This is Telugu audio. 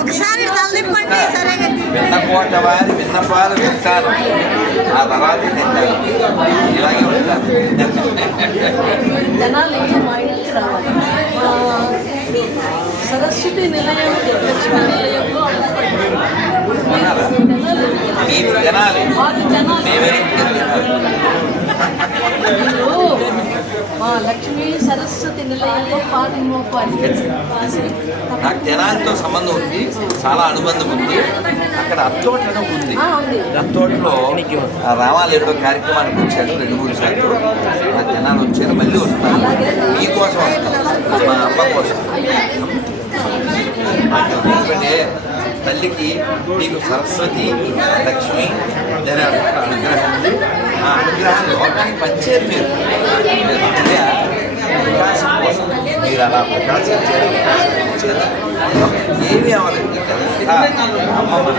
ఒకసారి తలదిప్పండి సరే. విన్నకోట వారి విన్నపాలు వింటాను, ఆ తర్వాత తింటాను. ఇలాగే ఉంటాను. జనాలు మా ఇంటికి రావాలి. సరస్వతి నిలయంలో లక్ష్మీ నిలయంలో మీరు తినాలి, మేమెరికి మీరు మా లక్ష్మీ సరస్వతి నిలయంలో పాలు మోపాలి. నాకు తెనాలితో సంబంధం ఉంది, చాలా అనుబంధం ఉంది. అక్కడ అత్తోటలో ఉంది. అత్తోటలో రామాలయంలో కార్యక్రమానికి వచ్చాను 2-3 సార్లు. నా తెనాలి వచ్చాను, మళ్ళీ వస్తాను. మీకోసం వస్తాను, మా అమ్మ కోసం. ఎందుకంటే తల్లికి మీకు సరస్వతి లక్ష్మి అనుగ్రహం ఉంది. ఆ అనుగ్రహాన్ని లోకానికి పంచేది మీరు. ప్రకాశం కోసం మీరు అలా ప్రకాశించారు. ఏమీ అవ్వలేదు. అమ్మ మన